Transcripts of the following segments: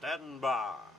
Stand by.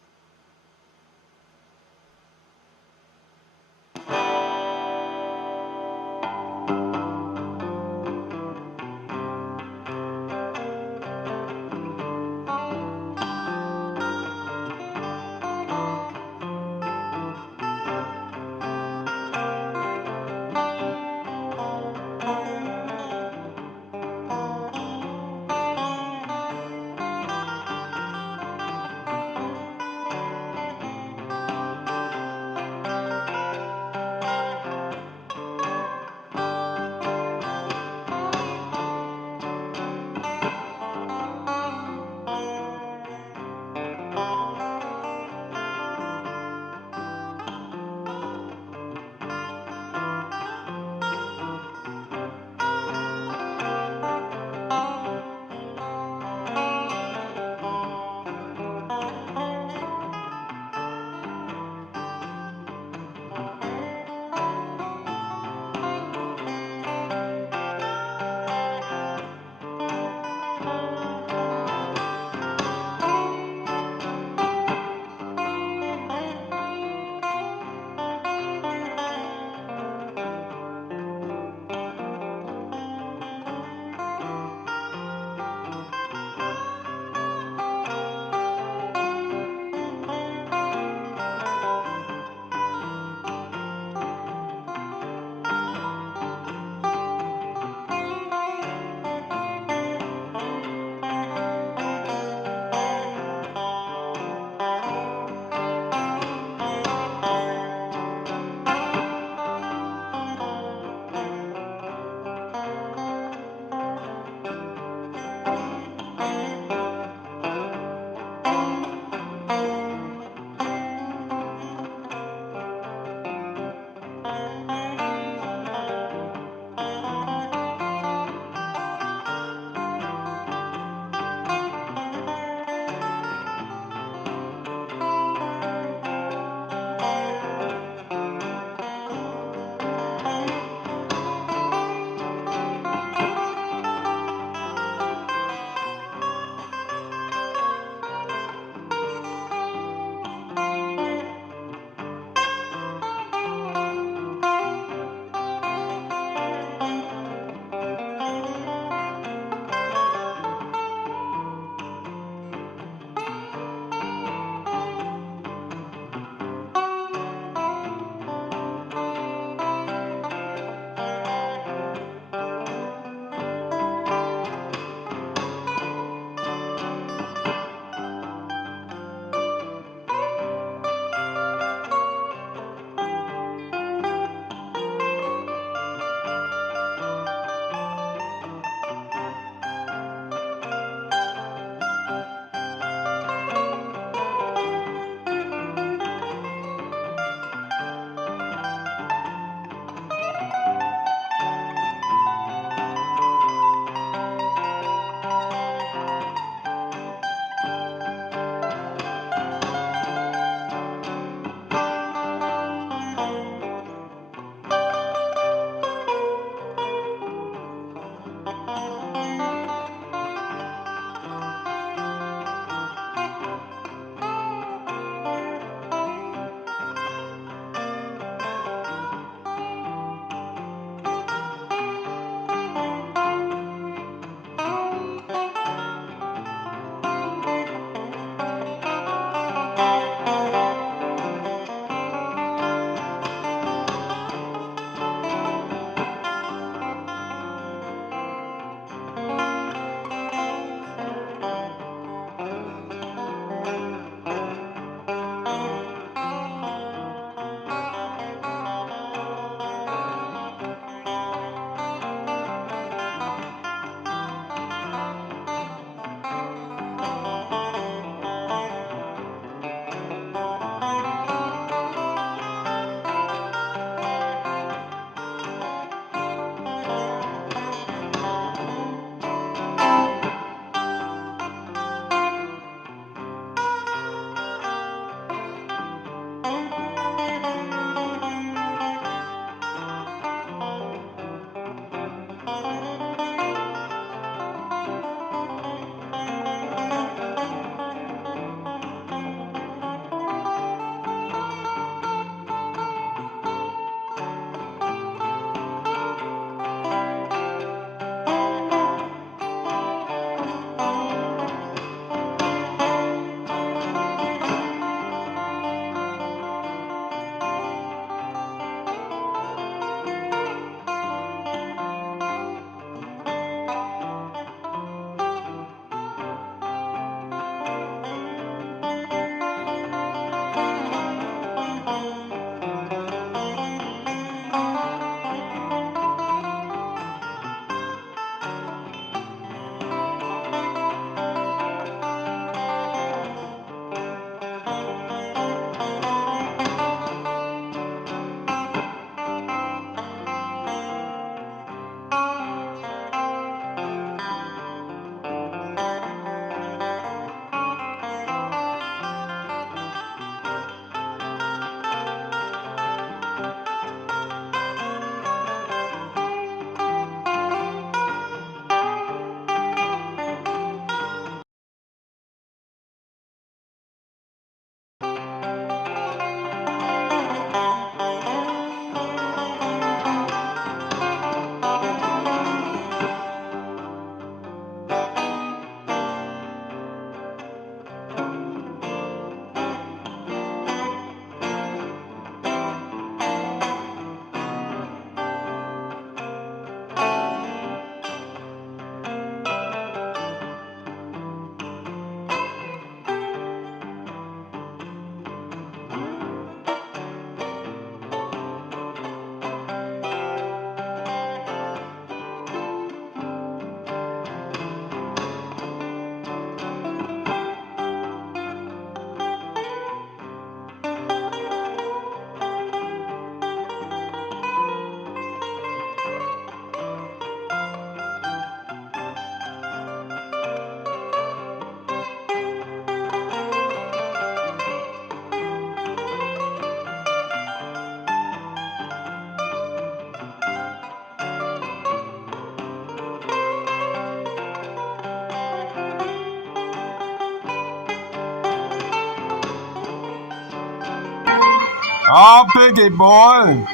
Oh, Piggy boy.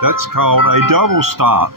That's called a double stop.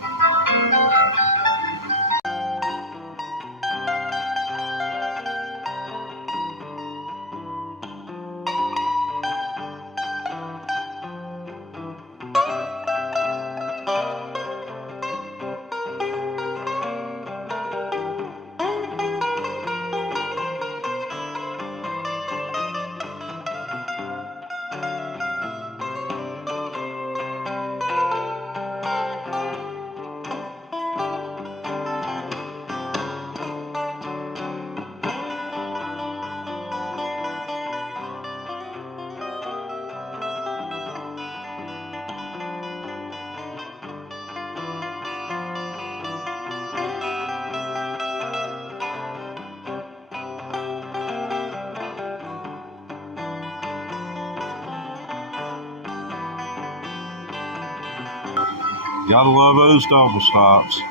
Gotta love those double stops.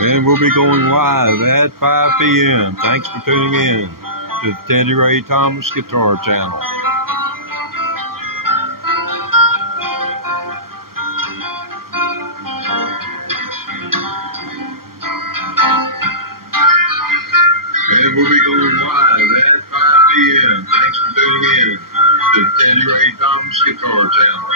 And we'll be going live at 5 p.m. Thanks for tuning in to the Teddy Ray Thomas Guitar Channel. And we'll be going live at 5 p.m. Thanks for tuning in to the Teddy Ray Thomas Guitar Channel.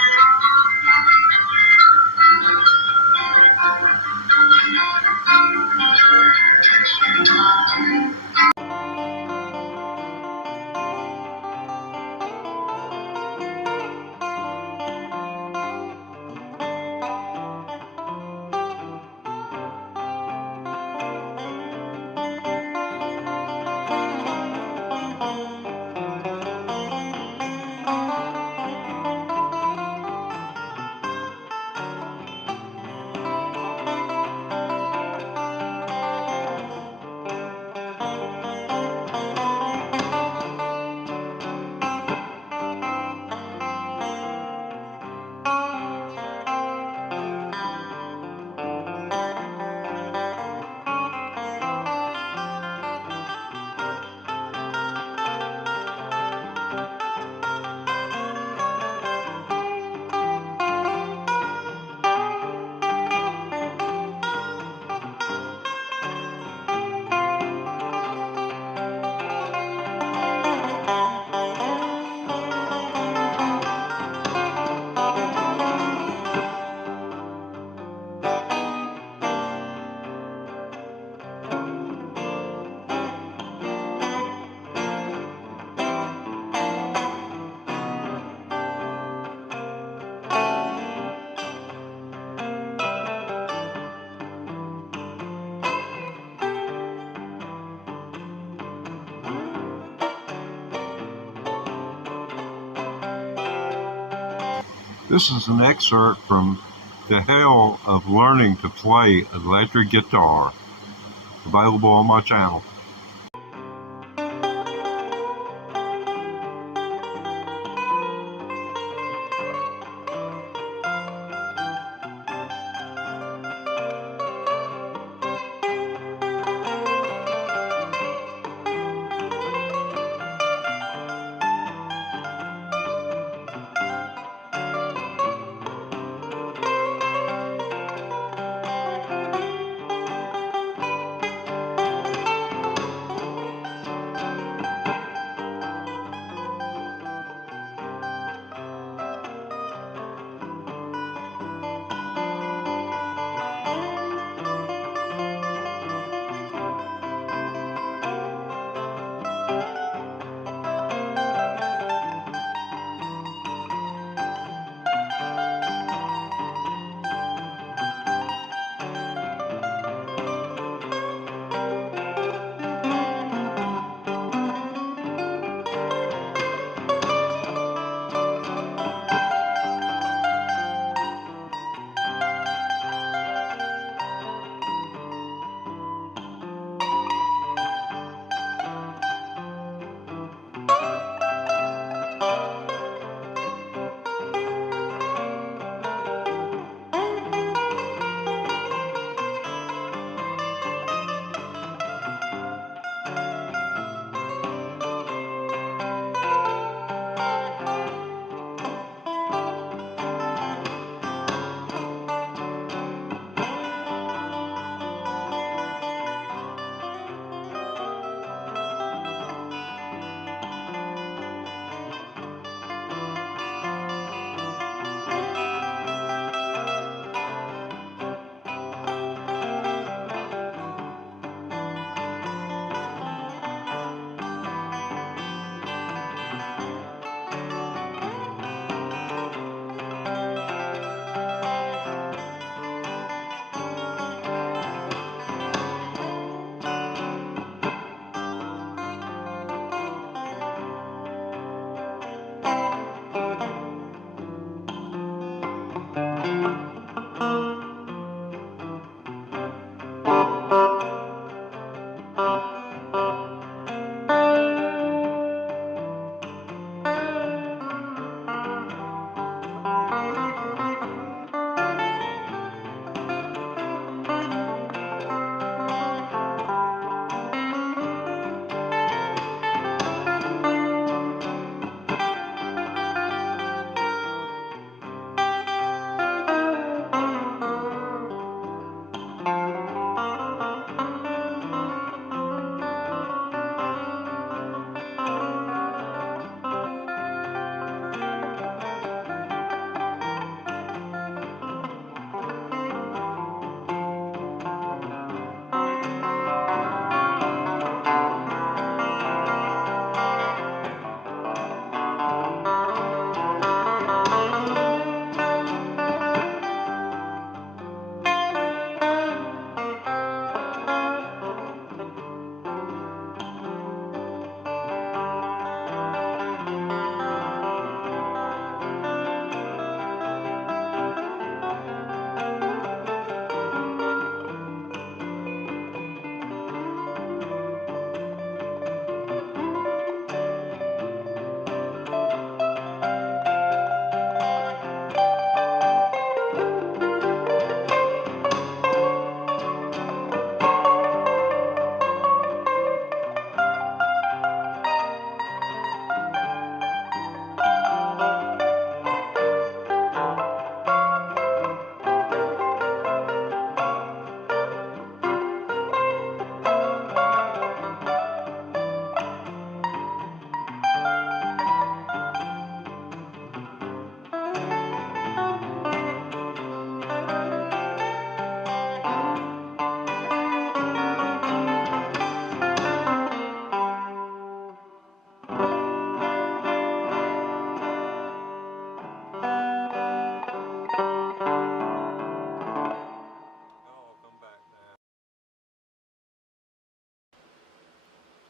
This is an excerpt from The Hell of Learning to Play Electric Guitar, available on my channel.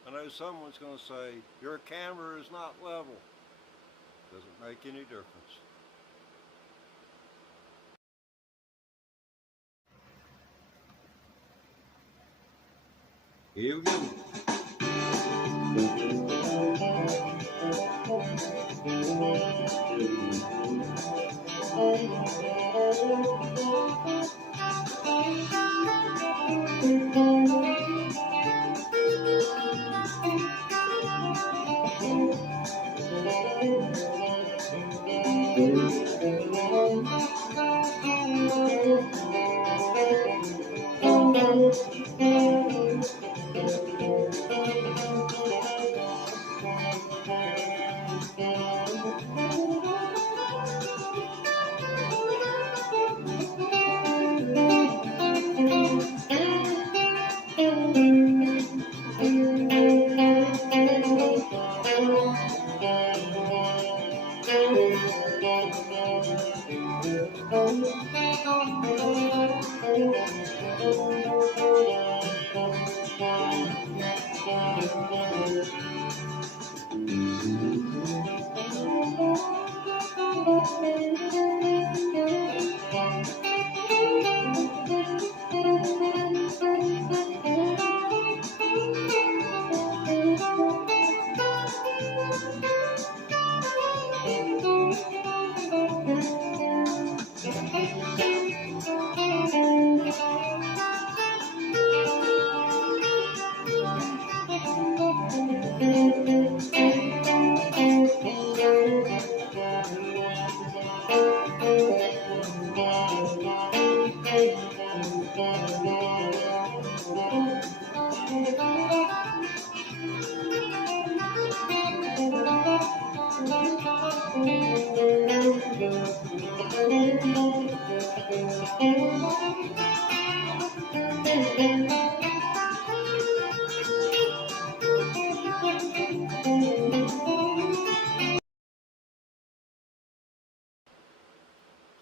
I know someone's going to say, your camera is not level. Doesn't make any difference. Here we go.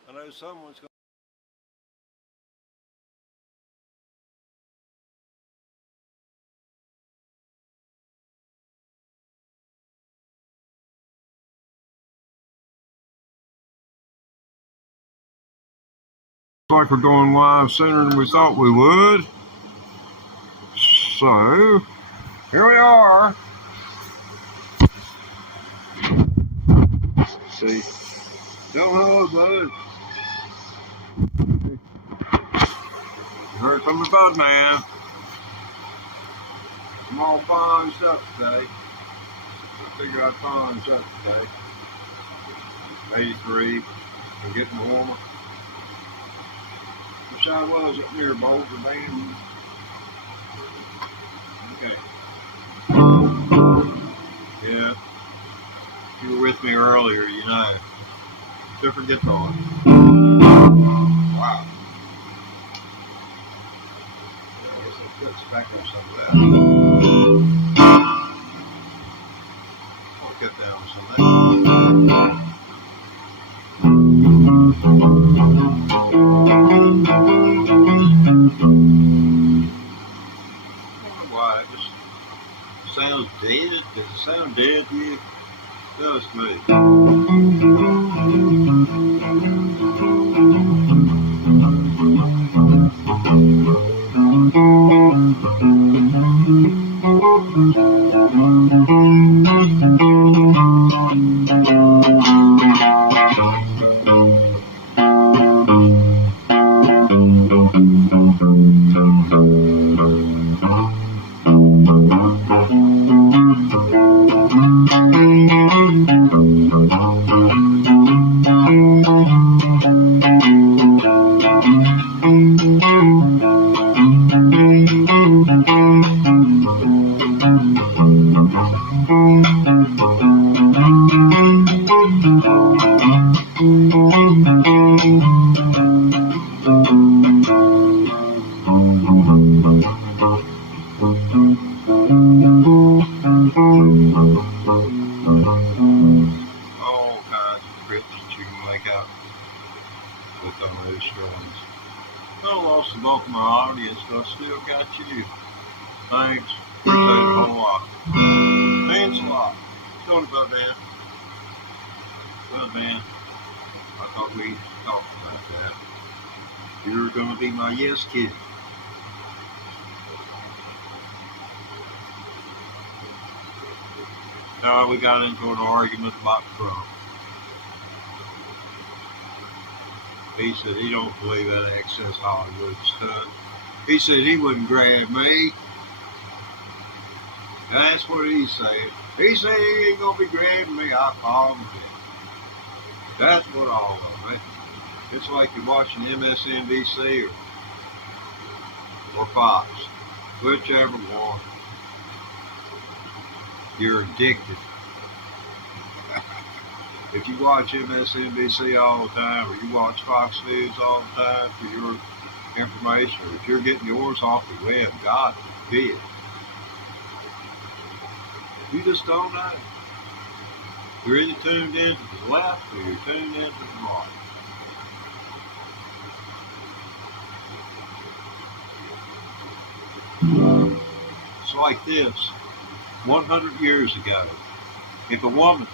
I know someone's going like we're going live sooner than we thought we would. So, here we are. Let's see. Hello, bud. You heard from the bud man. I'm all bonged up today. I figured I'd bonged up today. 83. I'm getting warmer. Wish I was up near Boulder, man. Okay. Yeah. If you were with me earlier, you know. Different guitar. Wow. I guess I'll put back on some of that. I'll cut down some of that. Why? It just sounds dead. Does it sound dead to you? It does to me. All kinds of trips that you can make out with those strings. I lost the bulk of my audience, but I still got you. Thanks. Appreciate it a whole lot. Means a lot. Tell me about that. Well, man, I thought we talked about that. You're going to be my yes kid. We got into an argument about Trump. He said he don't believe that Access Hollywood stuff. He said he wouldn't grab me. That's what he said. He said he ain't gonna be grabbing me. I called him. That's what all of it. It's like you're watching MSNBC or Fox, whichever one. You're addicted. If you watch MSNBC all the time, or you watch Fox News all the time for your information, or if you're getting yours off the web, God forbid. You just don't know. You're either tuned in to the left or you're tuned in to the right. It's like this. 100 years ago, if a woman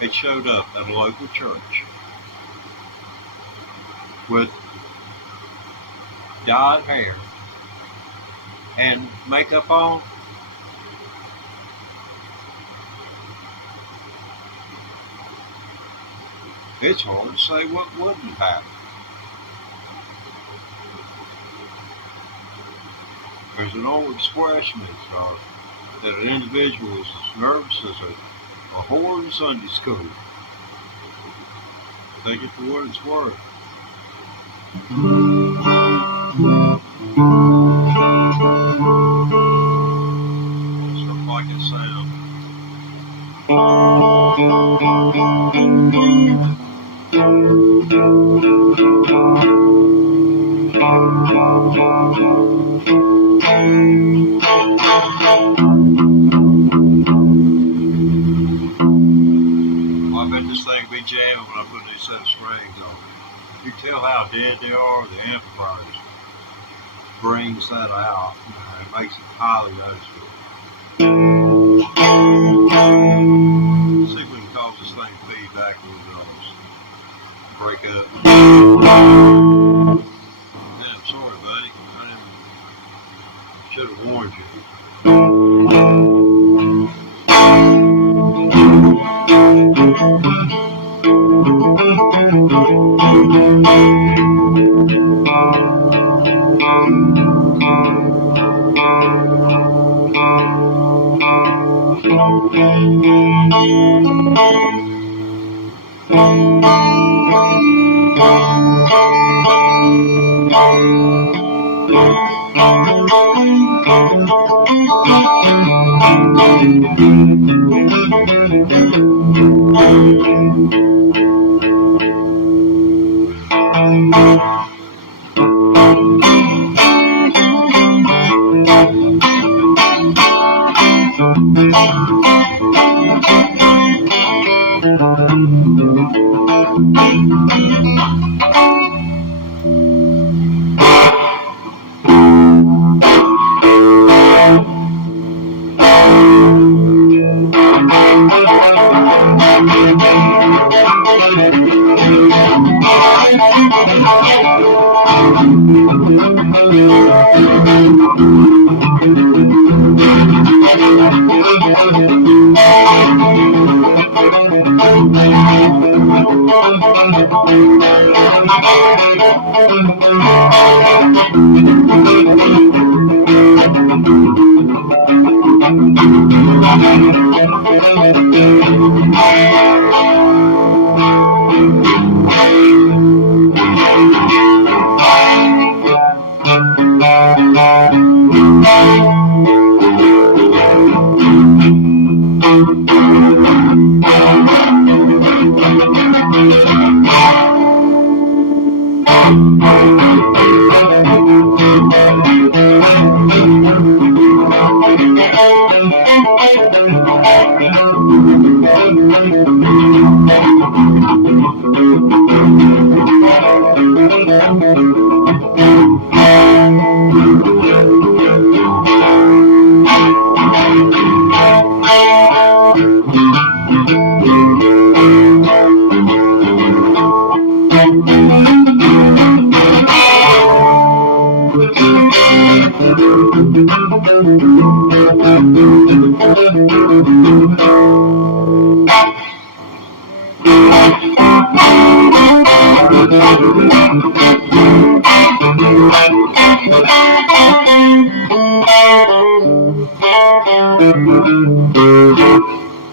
had showed up at a local church with dyed hair and makeup on, it's hard to say what wouldn't happen. There's an old expression that an individual is as nervous as a whore in Sunday school. Take it for what it's worth. Stuff like it sounds. I bet this thing will be jamming when I put a new set of strings on. You can tell how dead they are. The amplifiers brings that out. It makes it highly noticeable. Let's see if we can cause this thing to feed back a little bit on us. Break up. I'm sorry, buddy. I should have warned you.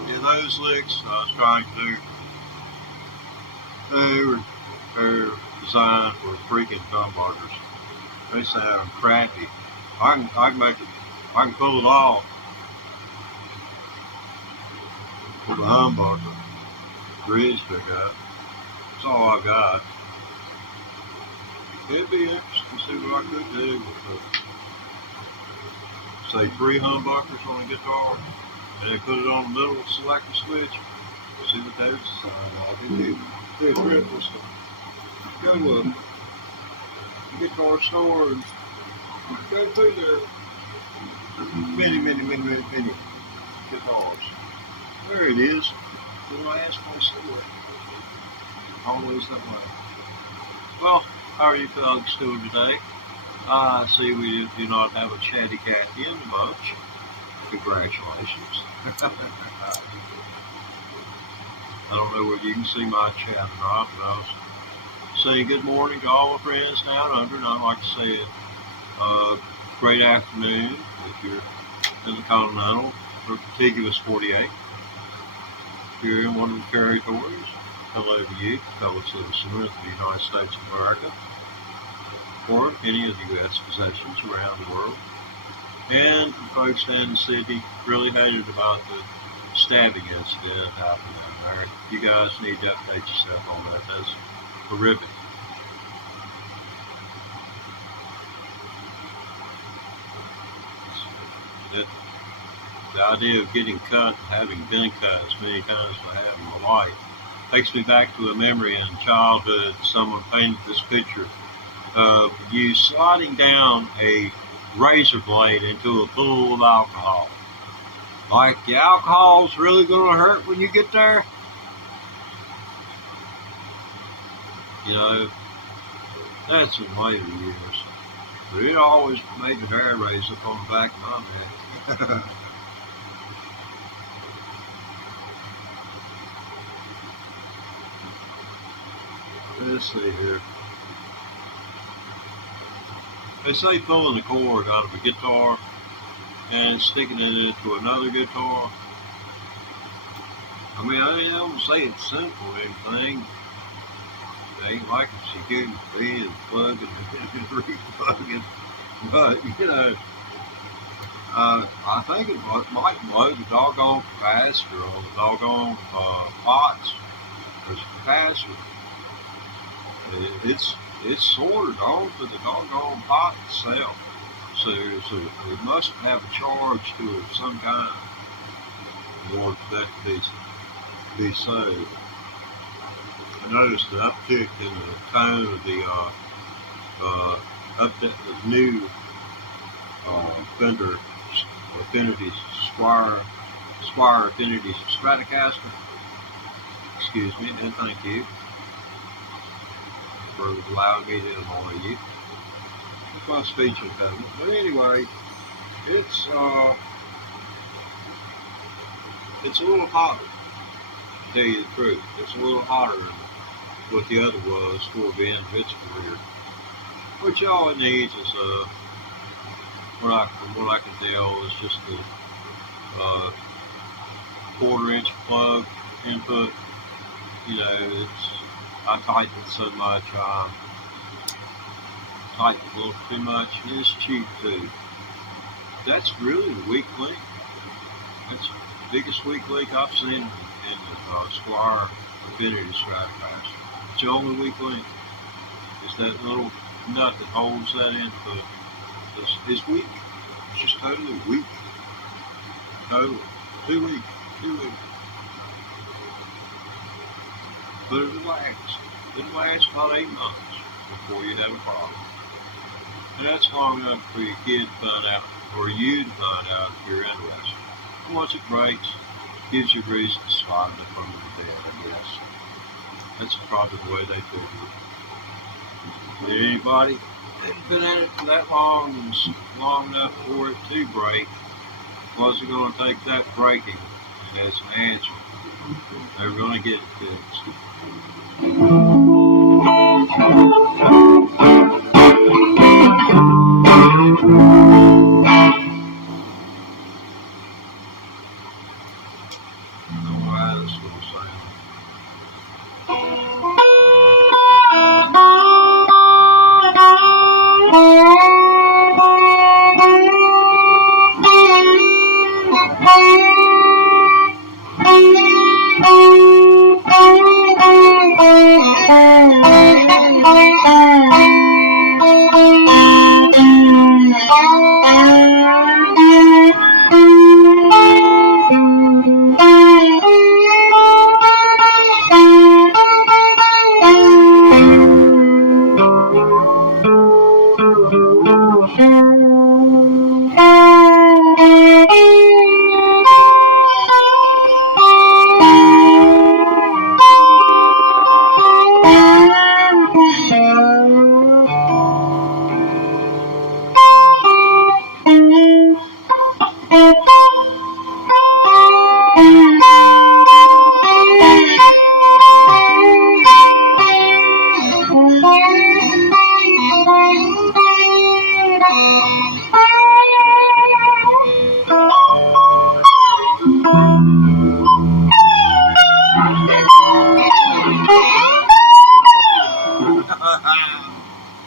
Yeah, those licks I was trying to do, they're designed for freaking humbuckers. They sound crappy. I can make it. I can pull it off with a humbucker. Bridge pickup. That's all I got. It'd be interesting to see what I could do with say 3 humbuckers on a guitar, and then put it on the middle selector switch. See what those sound like. Do a triple stuff. Go to a guitar store and go through their many guitars. There it is. The last place to it. Always that way. Well, how are you folks doing today? I see we do not have a chatty cat in the bunch. Congratulations. I don't know whether you can see my chat or not, but I was saying good morning to all my friends down under, and I'd like to say great afternoon if you're in the continental or contiguous 48. If you're in one of the territories, hello to you, fellow citizen of the United States of America, or any of the U.S. possessions around the world. And folks in the city really hated about the stabbing incident happened down there. You guys need to update yourself on that. That's horrific. The idea of getting cut, having been cut as many times as I have in my life, takes me back to a memory in childhood. Someone painted this picture of you sliding down a razor blade into a pool of alcohol. Like the alcohol's really going to hurt when you get there? You know, that's in later years. But it always made the hair raise up on the back of my neck. Let's see here. They say pulling the cord out of a guitar and sticking it into another guitar. I mean, I don't say it's simple or anything. ain't like a security fence plugging and replugging. But, I think it might blow the doggone capacitor or the doggone pots. There's a capacitor. It's soldered on to the doggone pot itself. So it must have a charge to it of some kind in order for that to be so. I noticed an uptick in the tone of the new Fender Affinity Squire Affinity Stratocaster. Excuse me, and thank you for allowing me to annoy you with my speech impediment. But anyway, it's a little hotter, to tell you the truth. It's a little hotter than what the other was toward the end of its career. Which all it needs is from what I can tell, is just a quarter-inch plug input. I tightened so much, tightened a little too much, and it's cheap too. That's really the weak link. That's the biggest weak link I've seen in the Squire Affinity Stratocaster. It's the only weak link. It's that little nut that holds that input. It's weak. It's just totally weak. Totally. Too weak. But it'll last. It'll last about 8 months before you have a problem. And that's long enough for your kid to find out, or you to find out if you're interested. And once it breaks, it gives you a reason to slide it up under the bed, I guess. That's probably the way they figure it. But anybody that's been at it for that long and long enough for it to break, wasn't going to take that breaking as an answer. They're going to get it fixed.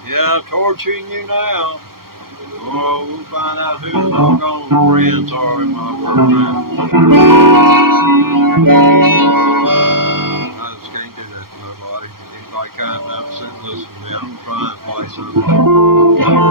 Yeah, I'm torturing you now. Oh, we'll find out who the doggone friends are in my program. I just can't do that to nobody. Anybody kind enough to sit and listen to me, I'm trying to play it.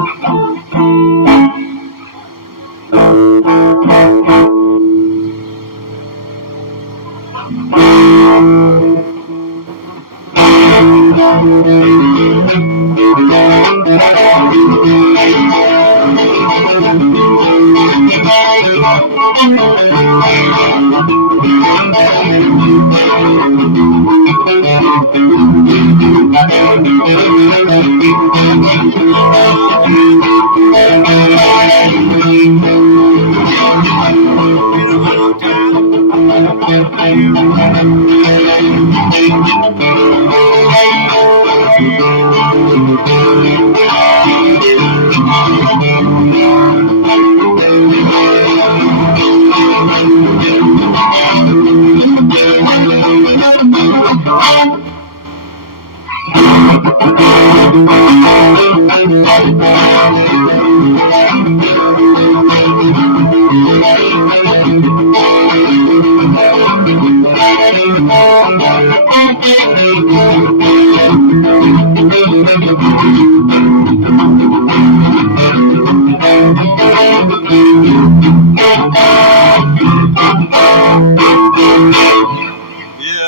Yeah,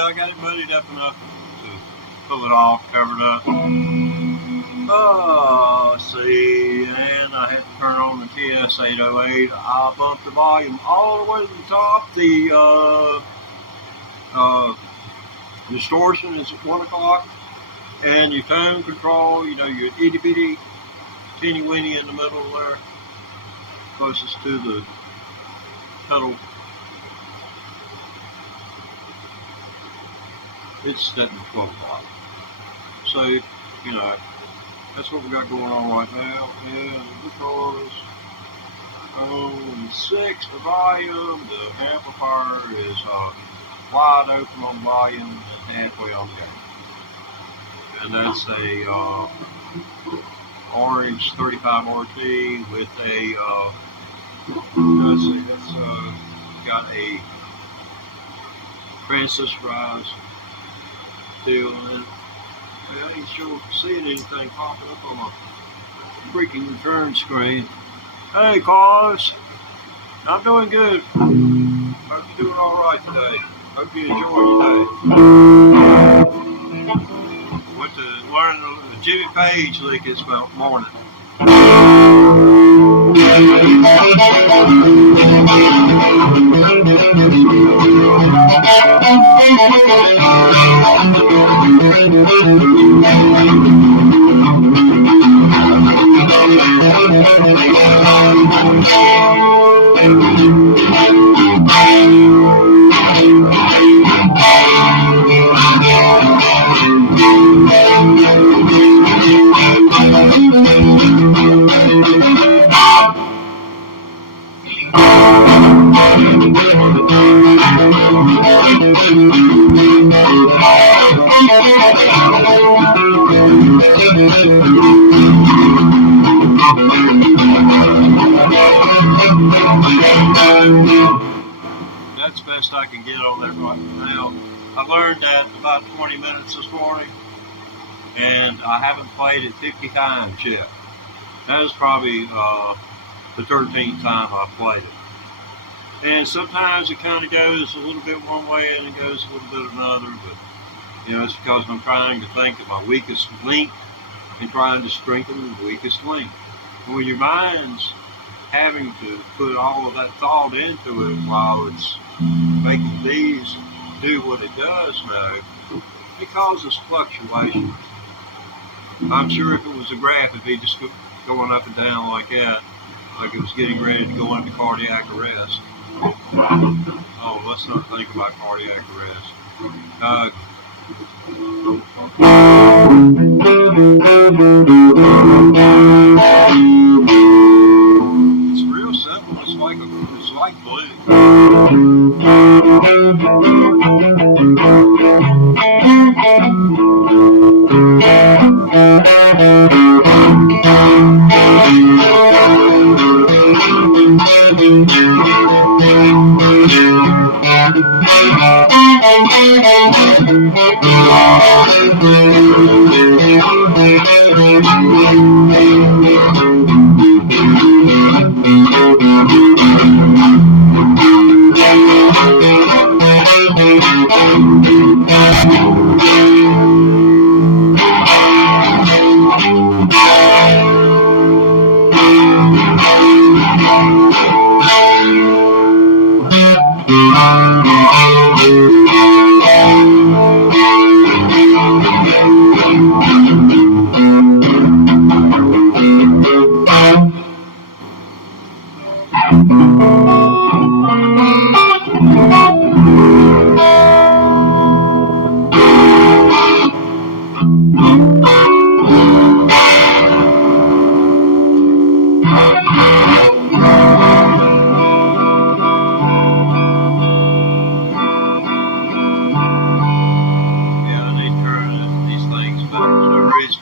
I got it muddied up enough to pull it off, covered up. Oh, let's see, and I had to turn on the TS-808. I bumped the volume all the way to the top. The distortion is at 1 o'clock, and your tone control, you know, your itty bitty, teeny weeny in the middle there, closest to the pedal. It's set at 12 o'clock. So, you know, that's what we got going on right now. And the guitars on 6, the volume, the amplifier is wide open on volume and halfway on gain. And that's a orange 35 RT with a, let's see, that's got a transistorized deal in it. I ain't sure seeing anything popping up on my freaking return screen. Hey, Carlos. I'm doing good. Hope you're doing all right today. Hope you enjoy your day. Went to learn the Jimmy Page lick this morning. That's the best I can get on there right now. I learned that about 20 minutes this morning, and I haven't played it 50 times yet. That was probably the 13th time I played it. And sometimes it kind of goes a little bit one way and it goes a little bit another, but you know, it's because I'm trying to think of my weakest link and trying to strengthen the weakest link. And when your mind's having to put all of that thought into it while it's making these do what it does now, it causes fluctuation. I'm sure if it was a graph, it'd be just going up and down like that, like it was getting ready to go into cardiac arrest. Oh, let's not think about cardiac arrest. It's real simple. It's like blue.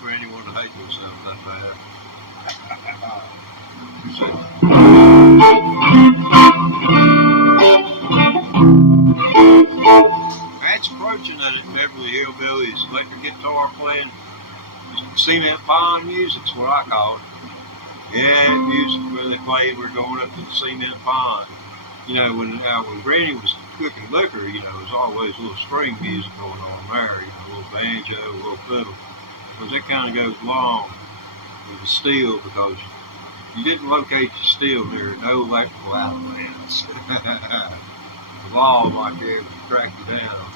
For anyone to hate themselves that bad. electric guitar playing cement pond music's what I call it. Yeah, music where they played, we're going up to the cement pond. You know, when Granny was cooking liquor, you know, there's always a little string music going on there, you know, a little banjo, a little fiddle. Because that kind of goes along with the steel, because you didn't locate your steel near no electrical outlets. The law might be able to track you down.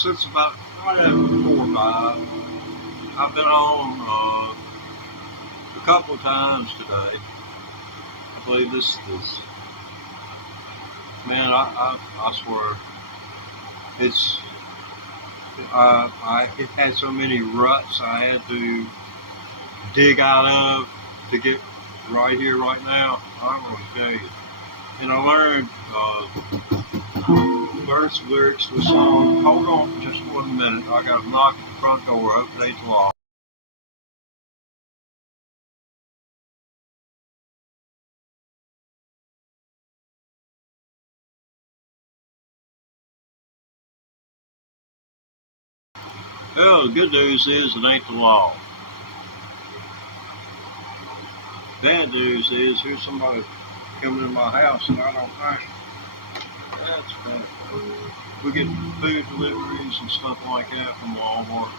Since about right after 4 or 5, I've been on a couple of times today. I believe this is, man, I swear, it's, it had so many ruts I had to dig out of to get right here, right now. I'm going to tell you. And I learned some lyrics to a song. Hold on for just 1 minute. I got to knock at the front door. Hope it ain't locked. Well, the good news is it ain't the law. Bad news is here's somebody coming in my house and I don't like it. That's bad. We get food deliveries and stuff like that from Walmart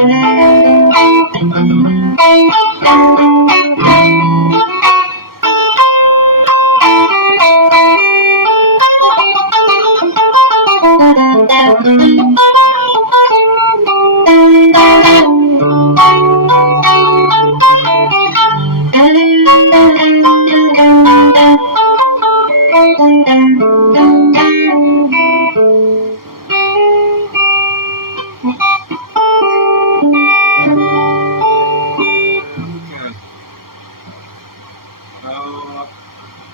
I've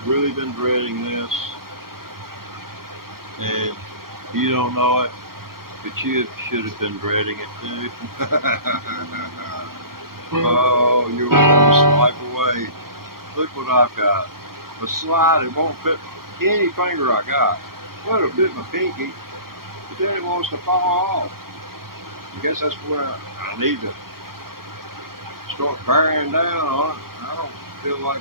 really been dreading this, and you don't know it, but you should have been dreading it too. Oh, you're one swipe away. Look what I've got. A slide, it won't fit any finger I got. Well, it'll fit my pinky, but then it wants to fall off. I guess that's where I need to start bearing down on it. I don't feel like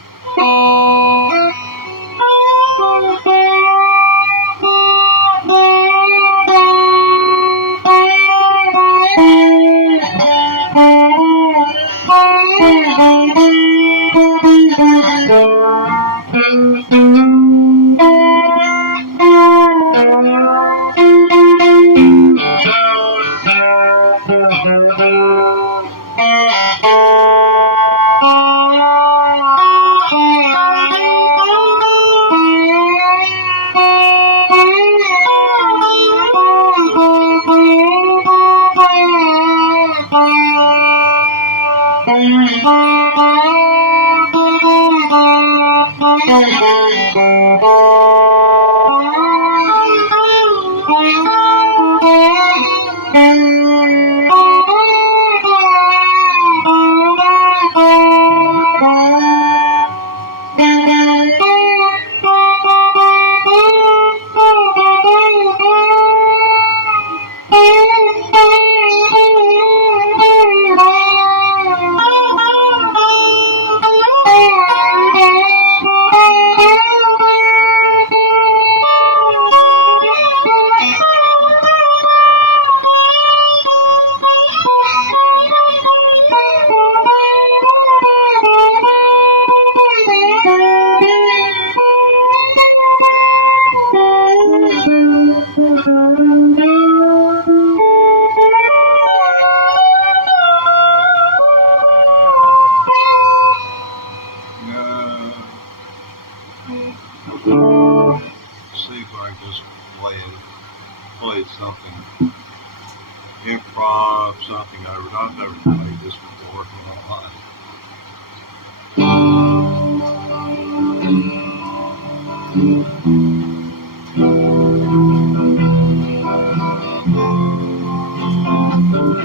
see if I can just play something, improv something over it. I've never played this before in my life.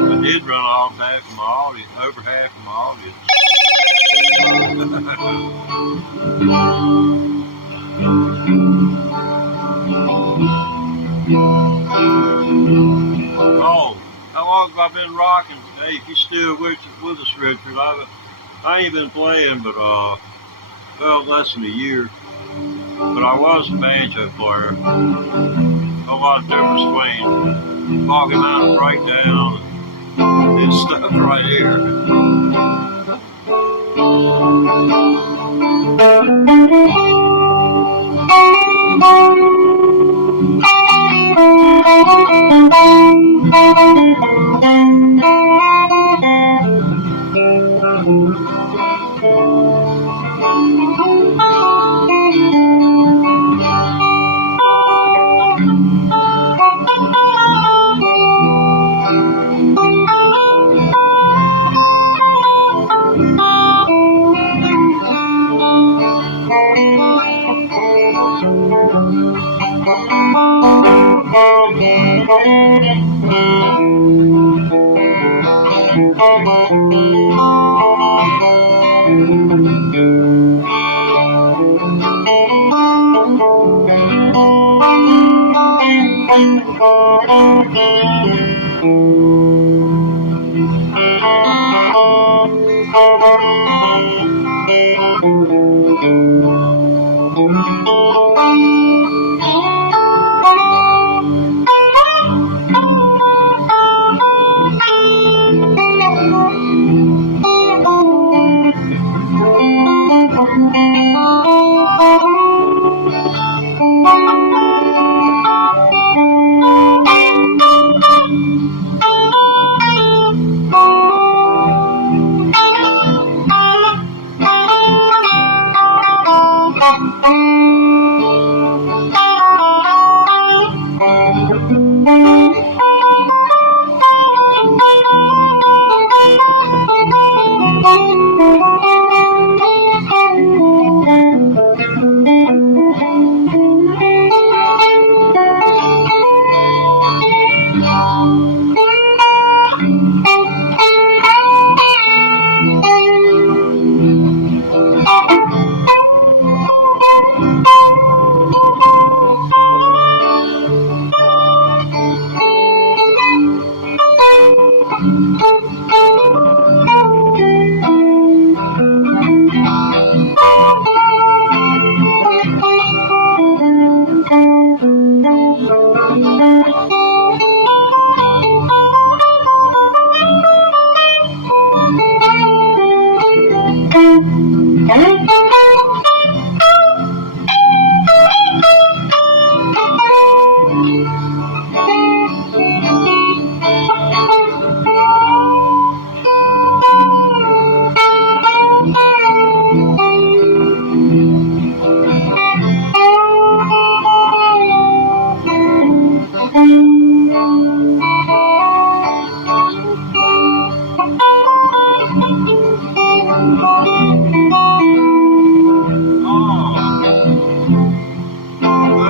I did run off half of my audience, over half of my audience. Oh, how long have I been rocking? Hey, if you still with us, Richard, I ain't been playing but well, less than a year. But I was a banjo player. A lot of difference between talking out a breakdown and this stuff right here.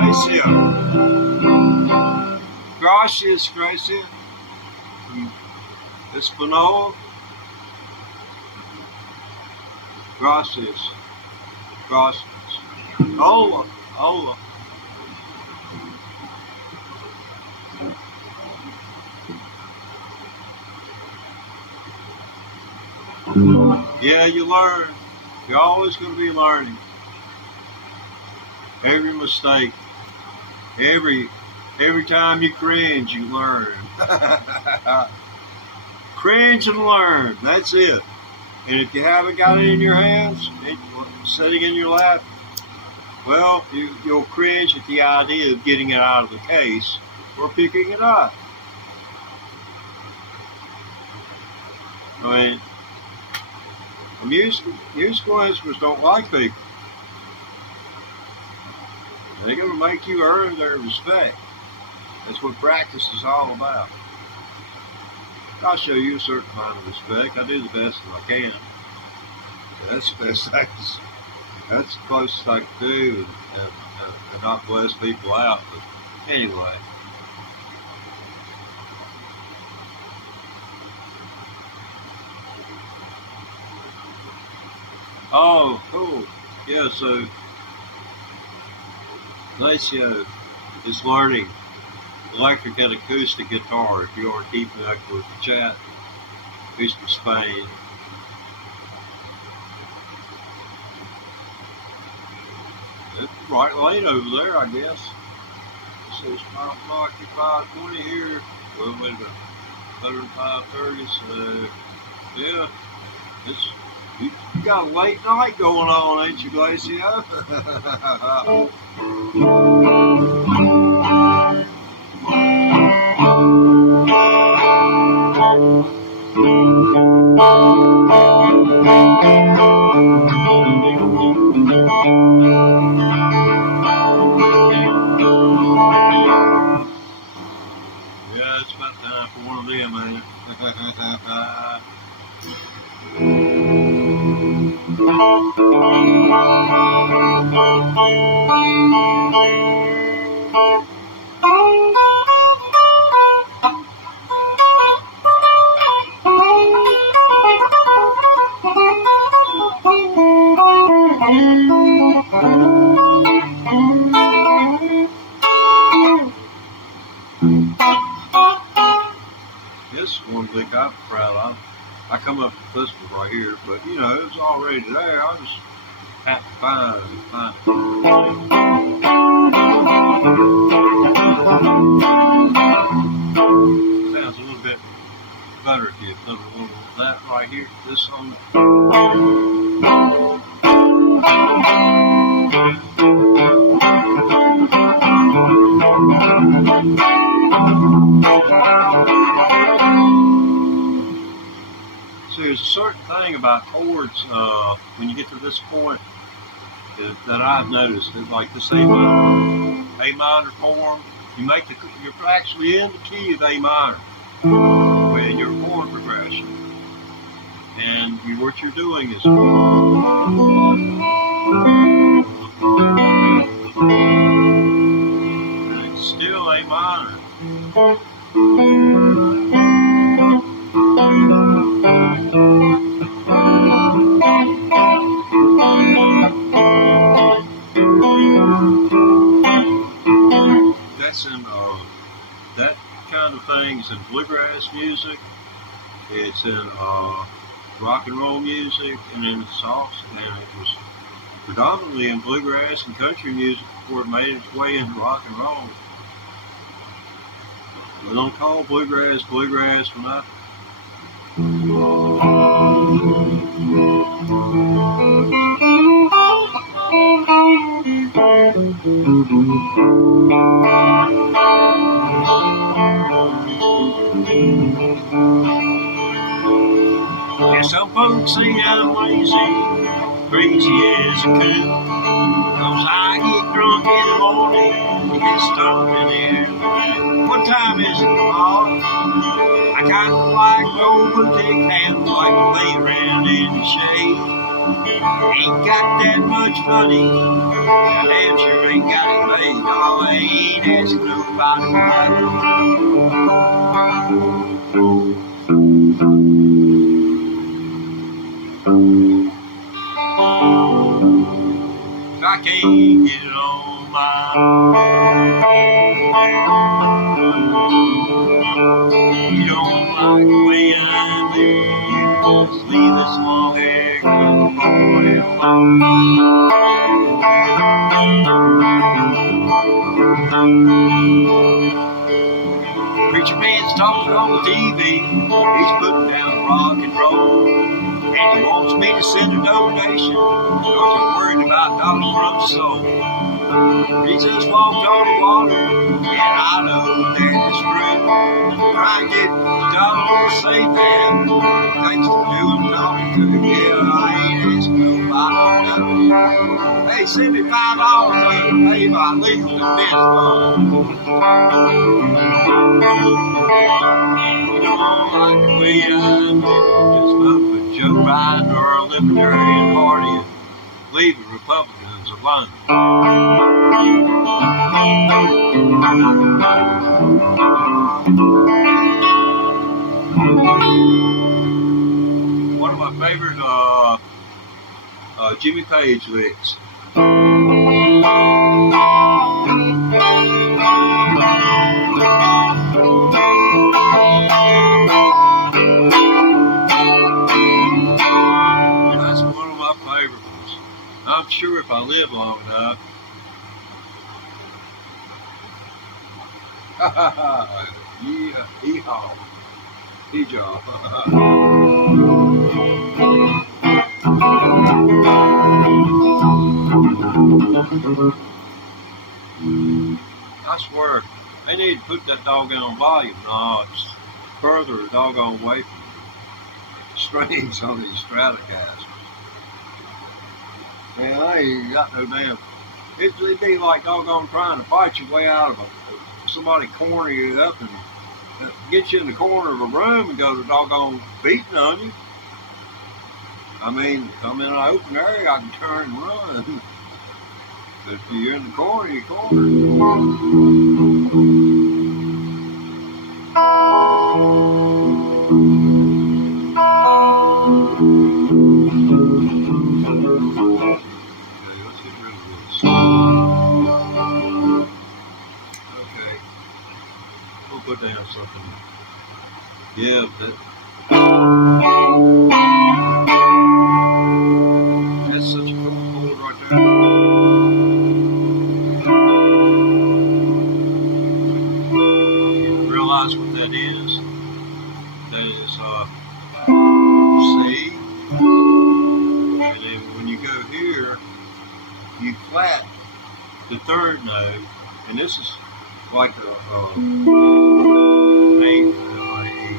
Gracia. Gracias, Gracia. Espanol. Gracias. Gracias. Hola. Hola. Yeah, you learn. You're always going to be learning. Every mistake, every time you cringe, you learn. Cringe and learn. That's it. And if you haven't got it in your hands, sitting in your lap, well, you'll cringe at the idea of getting it out of the case or picking it up. I mean, musical instruments don't like people. They're going to make you earn their respect. That's what practice is all about. I'll show you a certain amount of respect. I do the best that I can. That's the best that's the closest I can do and not bless people out. But anyway. Oh, cool. Yeah, so Lacio is learning electric and acoustic guitar. If you are keeping up with the chat, he's from Spain. It's right lane over there, I guess. It says Rocky 520 here. Well, wait a minute. 105.30, so yeah, you got a late night going on, ain't you, Glacio? Yeah, it's about time for one of them, man. This is one thing I'm proud of. I come up with this one right here, but you know, it was already there. I just had to find it. Sounds a little bit better if you put a little of that right here. This on So there's a certain thing about chords when you get to this point that I've noticed that, like this A minor form, you're actually in the key of A minor when your chord progression, and what you're doing is and it's still A minor. That's in that kind of things in bluegrass music. It's in rock and roll music, and in salsa. And it was predominantly in bluegrass and country music before it made its way into rock and roll. We don't call bluegrass bluegrass for nothing. Yeah, some folks say I'm lazy, crazy as a coot, 'cause I get drunk in the morning and get stoned in the afternoon. What time is it, Bob? I kind of like overtake hands like to lay around in the shade. Ain't got that much money, and damn sure ain't got it made. Oh, I ain't asking nobody if I can't get it on my own. You don't like the way I do, just leave this long hair boy alone. Preacher man's talking on the TV, he's putting down rock and roll, and he wants me to send a donation, because he's worried about dollars from the soul. Jesus walked on the water, and I know that it's true. Try and get dollars to say that, thanks to doing talking to. Yeah, I ain't asking nobody nothing. Hey, send me $5 to pay my legal defense fund. You don't like the way I do, just vote for Joe Biden or a Libertarian Party and leave the Republicans alone. One of my favorite Jimmy Page licks. That's one of my favorite ones. I'm sure if I live long enough. Yeah, hee-haw. Hee-jaw. I swear, they need to put that doggone volume knobs further doggone away from the strings on these Stratocasters. Man, I ain't got no damn. It'd be like doggone trying to fight your way out of somebody corner you up and get you in the corner of a room and go to doggone beating on you. I mean, come in an open area, I can turn and run. But if you're in the corner, you're cornered. Okay, let's get rid of this. Okay, we'll put down something. Yeah, that's such a cool chord right there. You realize what that is? That is C. And then when you go here, you flat the third note, and this is like a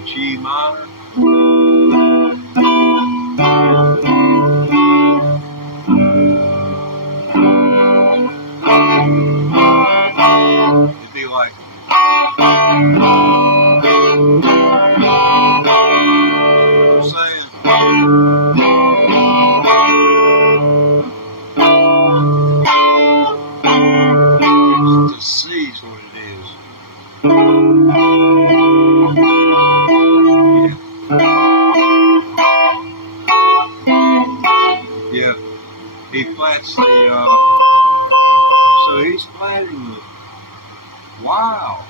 G minor. It'd be like, I'm saying, the C is what it is. Yeah, he flats the, so he's flatting the, wow.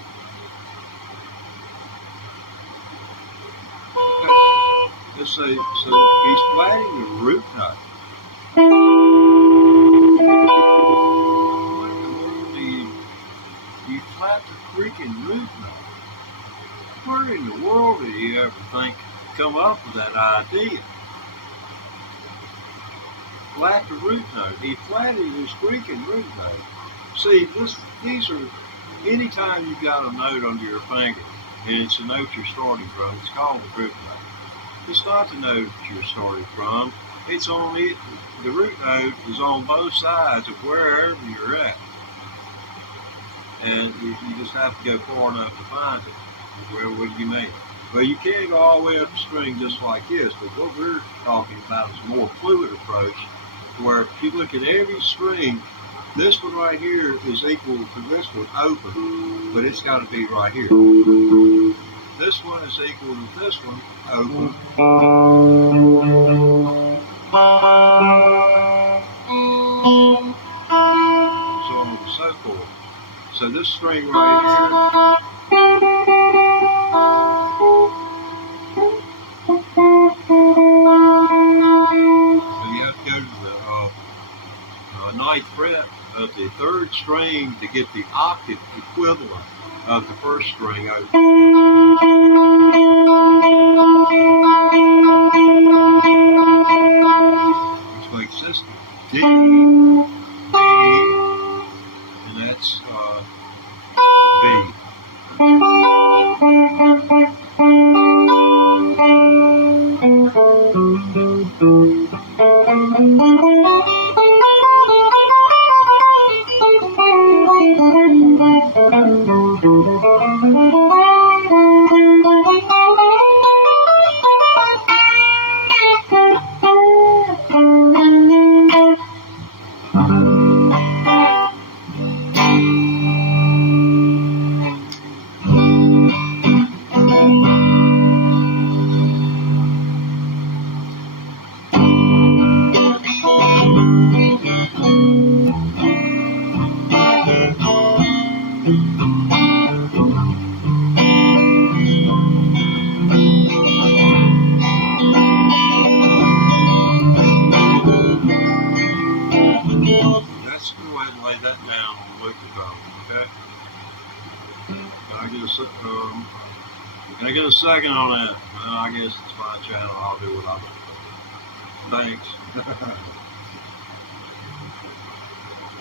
Let's say, so he's flatting the root note. What in the world do you flat the freaking root note? Where in the world did you ever think come up with that idea? Flat the root note. He flatted his freaking root note. See, these are, anytime you've got a note under your finger and it's a note you're starting from, it's called the root note. It's not the note that you're starting from. It's on it. The root note is on both sides of wherever you're at. And you just have to go far enough to find it. What do you mean? Well, you can't go all the way up the string just like this, but what we're talking about is a more fluid approach where if you look at every string, this one right here is equal to this one open, but it's got to be right here. This one is equal to this one open. So on and so forth. So this string right here, ninth fret of the third string to get the octave equivalent of the first string open. Which makes this D, D, and that's B. Let's go ahead and lay that down on the liquid phone, okay? Can I get a second on that? Well, I guess it's my channel. I'll do what I want. Thanks.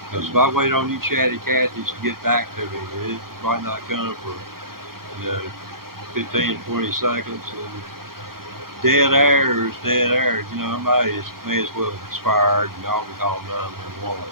Because if I wait on you chatty Cathy's to get back to me, it might not come for 15, 20 seconds. And dead air is dead air. I may as well have expired, and y'all can call 911.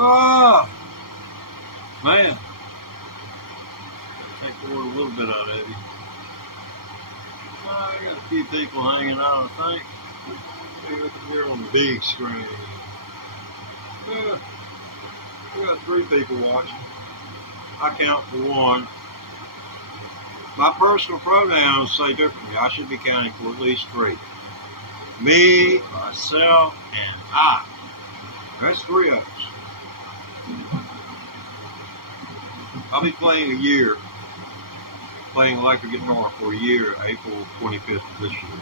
Oh, man. Take more a little bit out of you. I got a few people hanging out, I think. Here on the big screen. We got 3 people watching. I count for 1. My personal pronouns say differently. I should be counting for at least 3. Me, myself, and I. That's 3 of us. I'll be playing electric guitar for a year, April 25th of this year.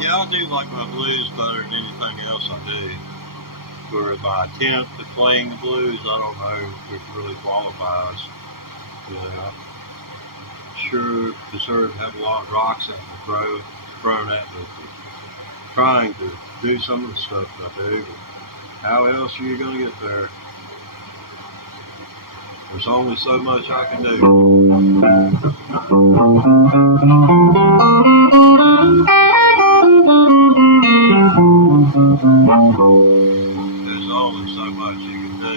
Yeah, I do like my blues better than anything else I do. For my attempt at playing the blues, I don't know if it really qualifies. Sure deserve to have a lot of rocks at me thrown at me for trying to do some of the stuff that I do. But how else are you going to get there? There's only so much I can do. There's only so much you can do.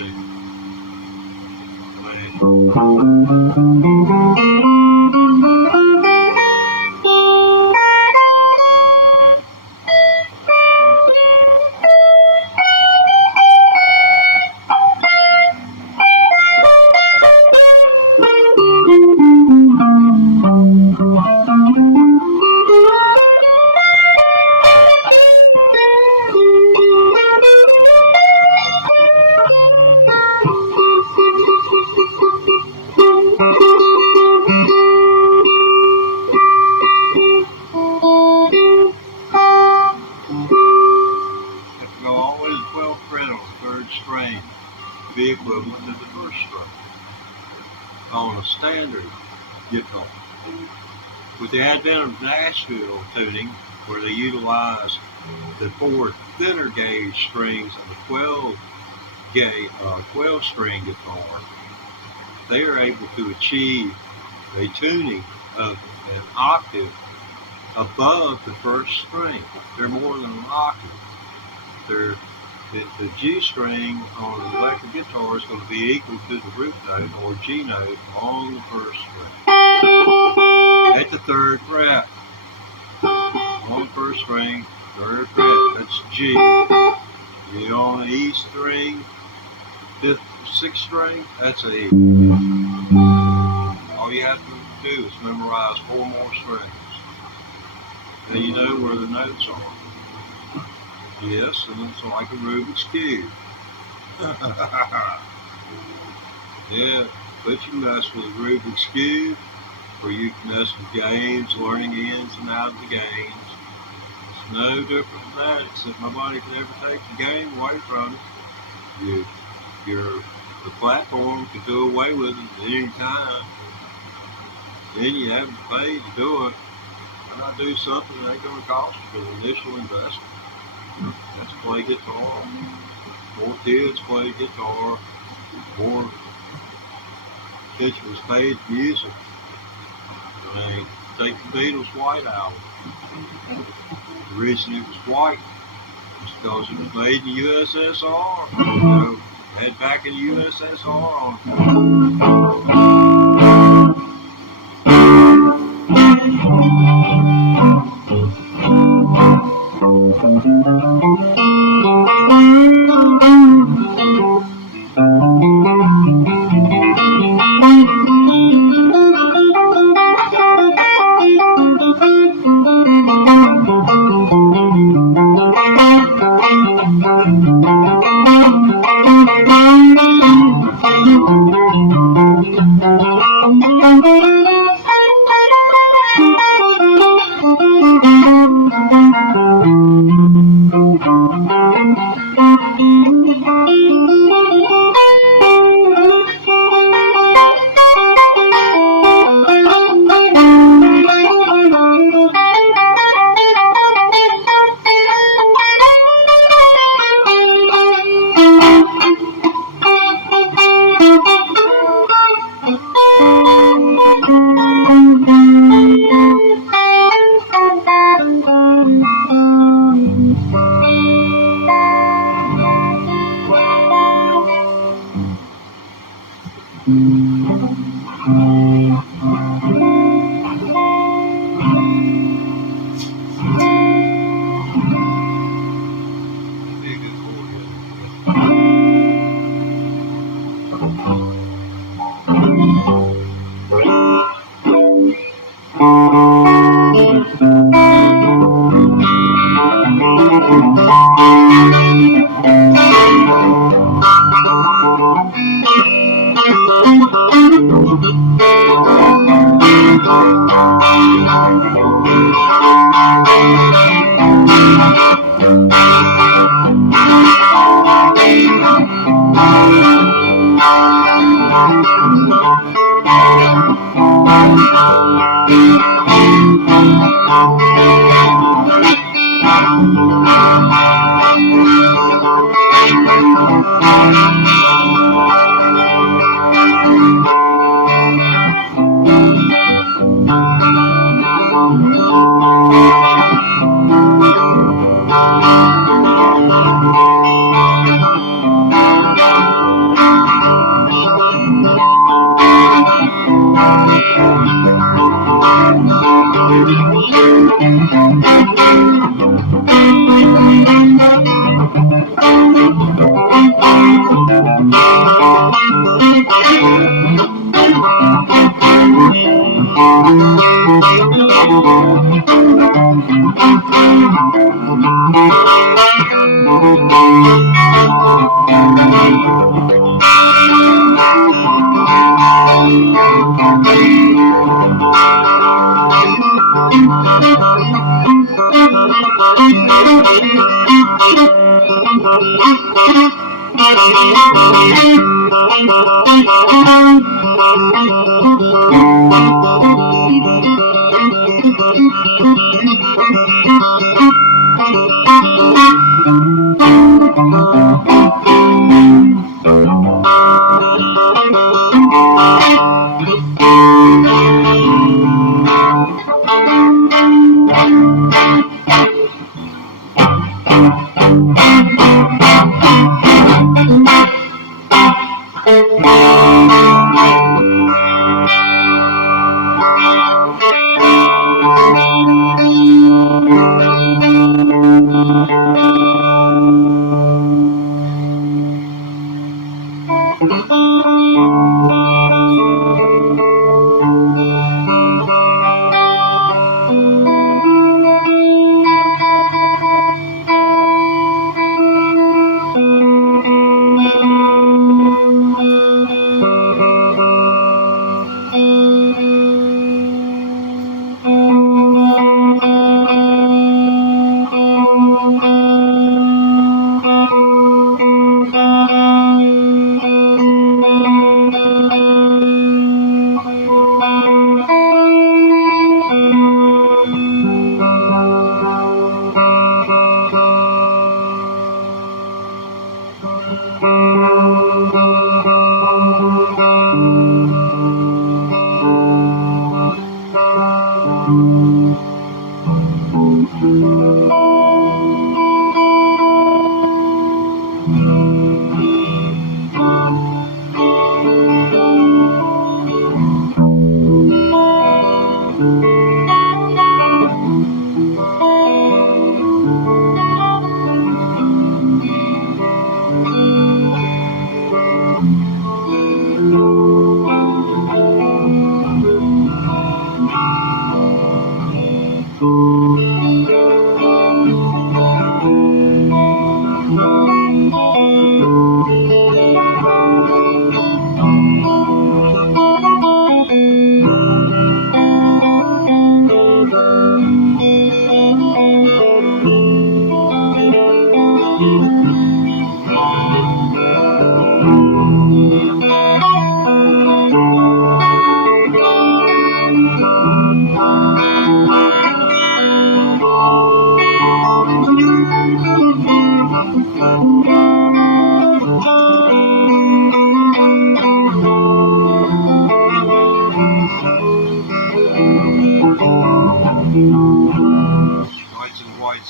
Be equivalent to the first string on a standard guitar. With the advent of Nashville tuning, where they utilize the 4 thinner gauge strings of a 12 string guitar, they are able to achieve a tuning of an octave above the first string. They're more than an octave. The G string on an electric guitar is going to be equal to the root note or G note on the first string. At the 3rd fret. On the first string, 3rd fret, that's G. You're on the E string, 5th, 6th string, that's a E. All you have to do is memorize 4 more strings. Then you know where the notes are. Yes, and it's like a Rubik's Cube. Yeah, but you can mess with a Rubik's Cube, or you can mess with games, learning the ins and outs of the games. It's no different than that, except nobody can ever take the game away from it. The platform can do away with it at any time. Then you have to pay to do it. Why not do something that ain't going to cost you for the initial investment? Let's play guitar. More kids play guitar. More Pitcher was paid to use them. I mean, take the Beatles' White Album. The reason it was white was because it was made in the USSR. You know, had back in the USSR on